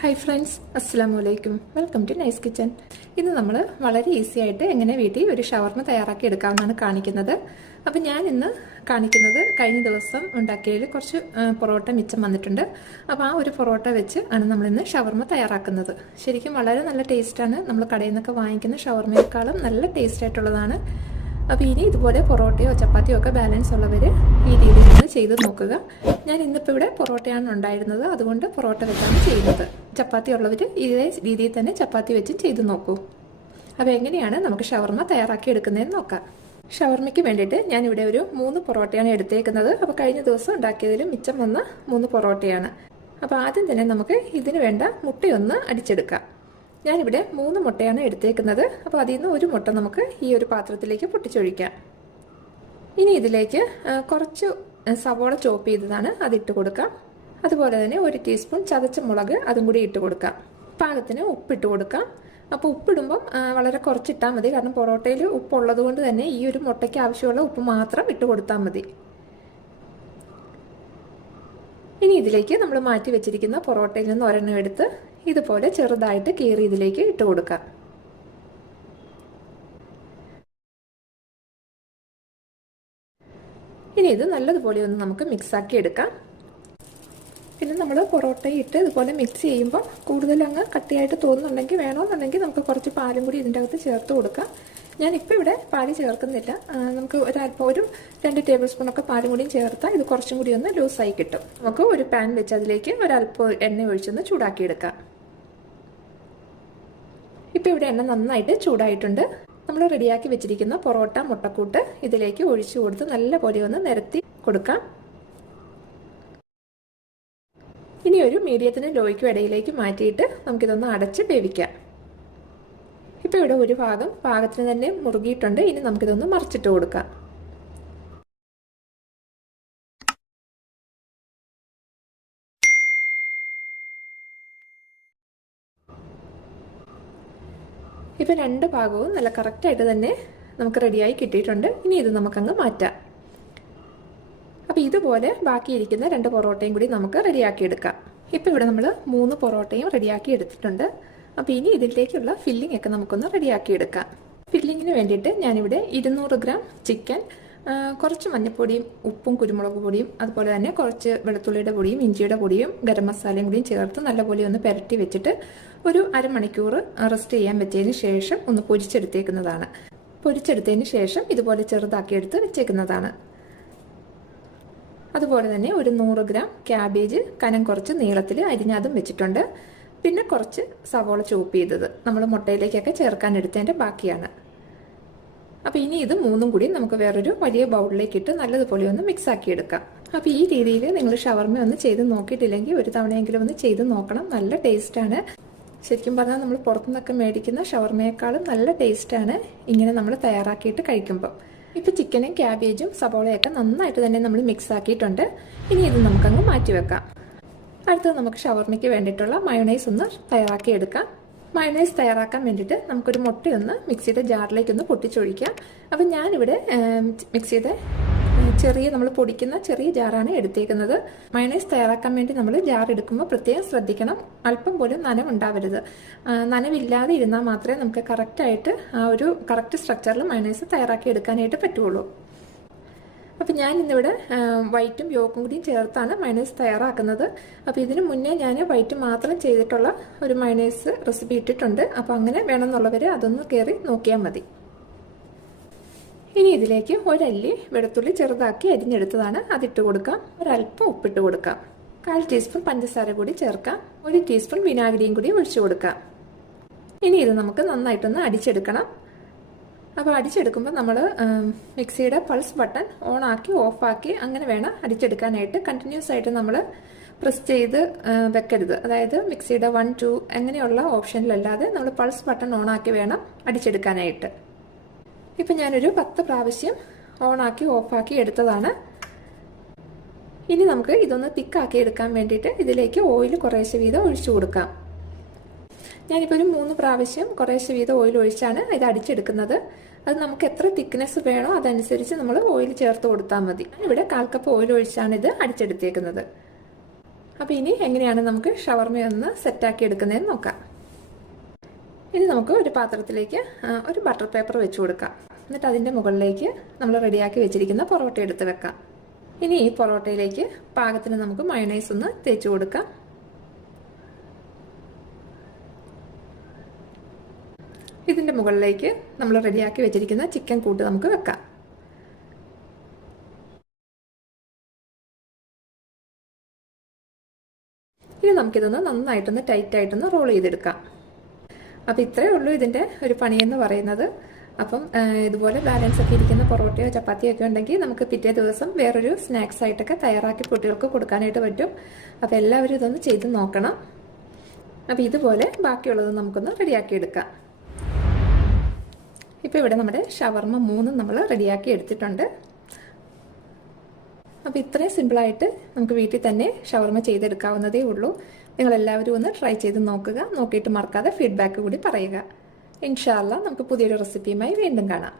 Hi friends, അസ്സലാമു അലൈക്കും. Welcome to nice kitchen. ഇന്ന് നമ്മൾ വളരെ ഈസി ആയിട്ട് എങ്ങനെ വീട്ടിൽ ഒരു ഷവർമ തയ്യാറാക്കി എടുക്കാമെന്നാണ് കാണിക്കുന്നത്. അപ്പം ഞാൻ ഇന്ന് കാണിക്കുന്നത് കഴിഞ്ഞ ദിവസം ഉണ്ടാക്കിയതിൽ കുറച്ച് പൊറോട്ട മിച്ചം വന്നിട്ടുണ്ട്. അപ്പോൾ ആ ഒരു പൊറോട്ട വെച്ച് ആണ് നമ്മളിന്ന് ഷവർമ തയ്യാറാക്കുന്നത്. ശരിക്കും വളരെ നല്ല ടേസ്റ്റാണ്. നമ്മൾ കടയിൽ നിന്നൊക്കെ വാങ്ങിക്കുന്ന ഷവർമയേക്കാളും നല്ല ടേസ്റ്റ് ആയിട്ടുള്ളതാണ്. അപ്പോൾ ഇനി ഇതുപോലെ പൊറോട്ടയോ ചപ്പാത്തിയോ ഒക്കെ ബാലൻസ് ഉള്ളവർ ഈ രീതിയിൽ ഒന്ന് ചെയ്ത് നോക്കുക. ഞാൻ ഇന്നിപ്പോൾ ഇവിടെ പൊറോട്ടയാണ് ഉണ്ടായിരുന്നത്, അതുകൊണ്ട് പൊറോട്ട വെച്ചാണ് ചെയ്യുന്നത്. ചപ്പാത്തി ഉള്ളവർ ഇതേ രീതിയിൽ തന്നെ ചപ്പാത്തി വെച്ചും ചെയ്ത് നോക്കൂ. അപ്പോൾ എങ്ങനെയാണ് നമുക്ക് ഷവർമ തയ്യാറാക്കി എടുക്കുന്നതെന്ന് നോക്കാം. ഷവർമയ്ക്ക് വേണ്ടിയിട്ട് ഞാനിവിടെ ഒരു 3 പൊറോട്ടയാണ് എടുത്തേക്കുന്നത്. അപ്പോൾ കഴിഞ്ഞ ദിവസം ഉണ്ടാക്കിയതിൽ മിച്ചം വന്ന 3 പൊറോട്ടയാണ്. അപ്പോൾ ആദ്യം തന്നെ നമുക്ക് ഇതിന് വേണ്ട മുട്ടയൊന്ന് അടിച്ചെടുക്കാം. ഞാനിവിടെ 3 മുട്ടയാണ് എടുത്തേക്കുന്നത്. അപ്പോൾ അതിൽ നിന്ന് ഒരു മുട്ട നമുക്ക് ഈ ഒരു പാത്രത്തിലേക്ക് പൊട്ടിച്ചൊഴിക്കാം. ഇനി ഇതിലേക്ക് കുറച്ച് സവോള ചോപ്പ് ചെയ്തതാണ്, അതിട്ട് കൊടുക്കാം. അതുപോലെ തന്നെ 1 ടീസ്പൂൺ ചതച്ച മുളക് അതും കൂടി ഇട്ട് കൊടുക്കാം. പാകത്തിന് ഉപ്പിട്ട് കൊടുക്കാം. അപ്പോൾ ഉപ്പിടുമ്പം വളരെ കുറച്ചിട്ടാൽ മതി, കാരണം പൊറോട്ടയിൽ ഉപ്പുള്ളത് കൊണ്ട് തന്നെ ഈ ഒരു മുട്ടയ്ക്ക് ആവശ്യമുള്ള ഉപ്പ് മാത്രം ഇട്ട് കൊടുത്താൽ മതി. ഇനി ഇതിലേക്ക് നമ്മൾ മാറ്റി വെച്ചിരിക്കുന്ന പൊറോട്ടയിൽ നിന്ന് ഒരെണ്ണം എടുത്ത് ഇതുപോലെ ചെറുതായിട്ട് കീറി ഇതിലേക്ക് ഇട്ട് കൊടുക്കാം. ഇനി ഇത് നല്ലതുപോലെ ഒന്ന് നമുക്ക് മിക്സാക്കി എടുക്കാം. പിന്നെ നമ്മൾ പൊറോട്ട ഇട്ട് ഇതുപോലെ മിക്സ് ചെയ്യുമ്പോൾ കൂടുതൽ അങ്ങ് കട്ടിയായിട്ട് തോന്നുന്നുണ്ടെങ്കിൽ വേണമെന്നുണ്ടെങ്കിൽ നമുക്ക് കുറച്ച് പാലും കൂടി ഇതിൻ്റെ അകത്ത് ചേർത്ത് കൊടുക്കാം. ഞാനിപ്പോൾ ഇവിടെ പാല് ചേർക്കുന്നില്ല. നമുക്ക് ഒരു 2 ടേബിൾ സ്പൂണൊക്കെ പാലും കൂടിയും ചേർത്താൽ ഇത് കുറച്ചും കൂടി ഒന്ന് ലൂസായി കിട്ടും. നമുക്ക് ഒരു പാൻ വെച്ച് അതിലേക്ക് ഒരല്പം എണ്ണ ഒഴിച്ചൊന്ന് ചൂടാക്കിയെടുക്കാം. ഇപ്പോൾ ഇവിടെ എണ്ണ നന്നായിട്ട് ചൂടായിട്ടുണ്ട്. നമ്മൾ റെഡിയാക്കി വെച്ചിരിക്കുന്ന പൊറോട്ട മുട്ടക്കൂട്ട് ഇതിലേക്ക് ഒഴിച്ചു കൊടുത്ത് നല്ലപോലെ ഒന്ന് നിരത്തി കൊടുക്കാം. ഇനി ഒരു മീഡിയത്തിനും ലോയ്ക്കും ഇടയിലേക്ക് മാറ്റിയിട്ട് നമുക്കിതൊന്ന് അടച്ച് വേവിക്കാം. ഇപ്പോൾ ഇവിടെ ഒരു ഭാഗം പാകത്തിന് തന്നെ മുറുകിയിട്ടുണ്ട്. ഇനി നമുക്കിതൊന്ന് മറിച്ചിട്ട് കൊടുക്കാം. ഇപ്പോൾ 2 ഭാഗവും നല്ല കറക്റ്റായിട്ട് തന്നെ നമുക്ക് റെഡിയായി കിട്ടിയിട്ടുണ്ട്. ഇനി ഇത് നമുക്കങ്ങ് മാറ്റാം. അപ്പോൾ ഇതുപോലെ ബാക്കിയിരിക്കുന്ന 2 പൊറോട്ടയും കൂടി നമുക്ക് റെഡിയാക്കി എടുക്കാം. ഇപ്പോൾ ഇവിടെ നമ്മൾ 3 പൊറോട്ടയും റെഡിയാക്കി എടുത്തിട്ടുണ്ട്. അപ്പോൾ ഇനി ഇതിലേക്കുള്ള ഫില്ലിംഗ് ഒക്കെ നമുക്കൊന്ന് റെഡിയാക്കി എടുക്കാം. ഫില്ലിങ്ങിന് വേണ്ടിയിട്ട് ഞാനിവിടെ 200 ഗ്രാം ചിക്കൻ, കുറച്ച് മഞ്ഞൾപ്പൊടിയും ഉപ്പും കുരുമുളക് പൊടിയും അതുപോലെ തന്നെ കുറച്ച് വെളുത്തുള്ളിയുടെ പൊടിയും ഇഞ്ചിയുടെ പൊടിയും ഗരം മസാലയും കൂടിയും ചേർത്ത് നല്ലപോലെ ഒന്ന് പുരട്ടി വെച്ചിട്ട് ഒരു അരമണിക്കൂർ റെസ്റ്റ് ചെയ്യാൻ വെച്ചതിന് ശേഷം ഒന്ന് പൊരിച്ചെടുത്തേക്കുന്നതാണ്. പൊരിച്ചെടുത്തതിന് ശേഷം ഇതുപോലെ ചെറുതാക്കിയെടുത്ത് വെച്ചേക്കുന്നതാണ്. അതുപോലെ തന്നെ ഒരു 100 ഗ്രാം ക്യാബേജ് കനം കുറച്ച് നീളത്തിൽ അരിഞ്ഞതും വെച്ചിട്ടുണ്ട്. പിന്നെ കുറച്ച് സവോള ചോപ്പ് ചെയ്തത് നമ്മൾ മുട്ടയിലേക്കൊക്കെ ചേർക്കാൻ എടുത്തതിൻ്റെ ബാക്കിയാണ്. അപ്പോൾ ഇനി ഇത് 3ഉം കൂടി നമുക്ക് വേറൊരു വലിയ ബൗളിലേക്ക് ഇട്ട് നല്ലതുപോലെ ഒന്ന് മിക്സ് ആക്കി എടുക്കാം. അപ്പോൾ ഈ രീതിയിൽ നിങ്ങൾ ഷവർമ ഒന്ന് ചെയ്ത് നോക്കിയിട്ടില്ലെങ്കിൽ ഒരു തവണയെങ്കിലും ഒന്ന് ചെയ്ത് നോക്കണം. നല്ല ടേസ്റ്റാണ്. ശരിക്കും പറഞ്ഞാൽ നമ്മൾ പുറത്തുനിന്നൊക്കെ മേടിക്കുന്ന ഷവർമയേക്കാളും നല്ല ടേസ്റ്റാണ് ഇങ്ങനെ നമ്മൾ തയ്യാറാക്കിയിട്ട് കഴിക്കുമ്പോൾ. ഇപ്പോൾ ചിക്കനും ക്യാബേജും സവോളയൊക്കെ നന്നായിട്ട് തന്നെ നമ്മൾ മിക്സ് ആക്കിയിട്ടുണ്ട്. ഇനി ഇത് നമുക്കങ്ങ് മാറ്റി വെക്കാം. അടുത്തത് നമുക്ക് ഷവർമയ്ക്ക് വേണ്ടിയിട്ടുള്ള മയോണൈസ് ഒന്ന് തയ്യാറാക്കി എടുക്കാം. മയോണൈസ് തയ്യാറാക്കാൻ വേണ്ടിയിട്ട് നമുക്കൊരു മുട്ടയൊന്ന് മിക്സിയുടെ ജാറിലേക്കൊന്ന് പൊട്ടിച്ചൊഴിക്കാം. അപ്പം ഞാനിവിടെ മിക്സിയുടെ നമ്മൾ പൊടിക്കുന്ന ചെറിയ ജാറാണ് എടുത്തേക്കുന്നത്. മയോണൈസ് തയ്യാറാക്കാൻ വേണ്ടി നമ്മൾ ജാർ എടുക്കുമ്പോൾ പ്രത്യേകം ശ്രദ്ധിക്കണം, അല്പം പോലും നനവുണ്ടാവരുത്. നനവില്ലാതെ ഇരുന്നാൽ മാത്രമേ നമുക്ക് കറക്റ്റായിട്ട് ആ ഒരു കറക്റ്റ് സ്ട്രക്ചറിൽ മയോണൈസ് തയ്യാറാക്കി എടുക്കാനായിട്ട് പറ്റുള്ളൂ. അപ്പം ഞാൻ ഇന്നിവിടെ വൈറ്റും യോക്കും കൂടിയും ചേർത്താണ് മയോണൈസ് തയ്യാറാക്കുന്നത്. അപ്പോൾ ഇതിന് മുന്നേ ഞാൻ വൈറ്റ് മാത്രം ചെയ്തിട്ടുള്ള ഒരു മയോണൈസ് റെസിപ്പി ഇട്ടിട്ടുണ്ട്. അപ്പോൾ അങ്ങനെ വേണമെന്നുള്ളവർ അതൊന്ന് കയറി നോക്കിയാൽ മതി. ഇനി ഇതിലേക്ക് ഒരല്ലി വെളുത്തുള്ളി ചെറുതാക്കി അരിഞ്ഞെടുത്തതാണ്, അതിട്ട് കൊടുക്കാം. ഒരല്പം ഉപ്പിട്ട് കൊടുക്കാം. 1/4 ടീസ്പൂൺ പഞ്ചസാര കൂടി ചേർക്കാം. 1 ടീസ്പൂൺ വിനാഗിരിയും കൂടി ഒഴിച്ചു കൊടുക്കാം. ഇനി ഇത് നമുക്ക് നന്നായിട്ടൊന്ന് അടിച്ചെടുക്കണം. അപ്പോൾ അടിച്ചെടുക്കുമ്പോൾ നമ്മൾ മിക്സിയുടെ പൾസ് ബട്ടൺ ഓണാക്കി ഓഫാക്കി അങ്ങനെ വേണം അടിച്ചെടുക്കാനായിട്ട്. കണ്ടിന്യൂസ് ആയിട്ട് നമ്മൾ പ്രസ് ചെയ്ത് വെക്കരുത്. അതായത് മിക്സിയുടെ 1, 2 അങ്ങനെയുള്ള ഓപ്ഷനിലല്ലാതെ നമ്മൾ പൾസ് ബട്ടൺ ഓണാക്കി വേണം അടിച്ചെടുക്കാനായിട്ട്. ഇപ്പം ഞാനൊരു 10 പ്രാവശ്യം ഓണാക്കി ഓഫാക്കി എടുത്തതാണ്. ഇനി നമുക്ക് ഇതൊന്ന് തിക്കാക്കി എടുക്കാൻ വേണ്ടിയിട്ട് ഇതിലേക്ക് ഓയിൽ കുറേശ്ശെ വീതം ഒഴിച്ചു കൊടുക്കാം. ഞാനിപ്പോൾ ഒരു 3 പ്രാവശ്യം കുറേശ്ശെ വീതം ഓയിൽ ഒഴിച്ചാണ് ഇത് അടിച്ചെടുക്കുന്നത്. അത് നമുക്ക് എത്ര തിക്നെസ് വേണോ അതനുസരിച്ച് നമ്മൾ ഓയിൽ ചേർത്ത് കൊടുത്താൽ മതി. ഇവിടെ 1/4 കപ്പ് ഓയിൽ ഒഴിച്ചാണ് ഇത് അടിച്ചെടുത്തേക്കുന്നത്. അപ്പോൾ ഇനി എങ്ങനെയാണ് നമുക്ക് ഷവർമയൊന്ന് സെറ്റാക്കി എടുക്കുന്നതെന്ന് നോക്കാം. ഇനി നമുക്ക് ഒരു പാത്രത്തിലേക്ക് ഒരു ബട്ടർ പേപ്പർ വെച്ച് കൊടുക്കാം. എന്നിട്ട് അതിൻ്റെ മുകളിലേക്ക് നമ്മൾ റെഡിയാക്കി വെച്ചിരിക്കുന്ന പൊറോട്ട എടുത്ത് വെക്കാം. ഇനി ഈ പൊറോട്ടയിലേക്ക് പാകത്തിന് നമുക്ക് മയോണൈസ് ഒന്ന് തേച്ച് കൊടുക്കാം. ഇതിൻ്റെ മുകളിലേക്ക് നമ്മൾ റെഡിയാക്കി വെച്ചിരിക്കുന്ന ചിക്കൻ കൂട്ട് നമുക്ക് വെക്കാം. ഇനി നമുക്കിതൊന്ന് നന്നായിട്ടൊന്ന് ടൈറ്റായിട്ടൊന്ന് റോൾ ചെയ്തെടുക്കാം. അപ്പോൾ ഇത്രയേ ഉള്ളൂ ഇതിൻ്റെ ഒരു പണിയെന്ന് പറയുന്നത്. അപ്പം ഇതുപോലെ ബാലൻസ് ഒക്കെ ഇരിക്കുന്ന പൊറോട്ടയോ ചപ്പാത്തിയോ ഒക്കെ ഉണ്ടെങ്കിൽ നമുക്ക് പിറ്റേ ദിവസം വേറൊരു സ്നാക്സ് ആയിട്ടൊക്കെ തയ്യാറാക്കി കുട്ടികൾക്ക് കൊടുക്കാനായിട്ട് പറ്റും. അപ്പോൾ എല്ലാവരും ഇതൊന്ന് ചെയ്ത് നോക്കണം. അപ്പോൾ ഇതുപോലെ ബാക്കിയുള്ളത് നമുക്കൊന്ന് റെഡിയാക്കി എടുക്കാം. ഇപ്പോൾ ഇവിടെ നമ്മുടെ ഷവർമ 3 നമ്മൾ റെഡിയാക്കി എടുത്തിട്ടുണ്ട്. അപ്പോൾ ഇത്രയും സിമ്പിളായിട്ട് നമുക്ക് വീട്ടിൽ തന്നെ ഷവർമ ചെയ്തെടുക്കാവുന്നതേ ഉള്ളൂ. നിങ്ങളെല്ലാവരും ഒന്ന് ട്രൈ ചെയ്ത് നോക്കുക. നോക്കിയിട്ട് മറക്കാതെ ഫീഡ്ബാക്ക് കൂടി പറയുക. ഇൻഷാ അല്ലാഹ് നമുക്ക് പുതിയൊരു റെസിപ്പിയുമായി വീണ്ടും കാണാം.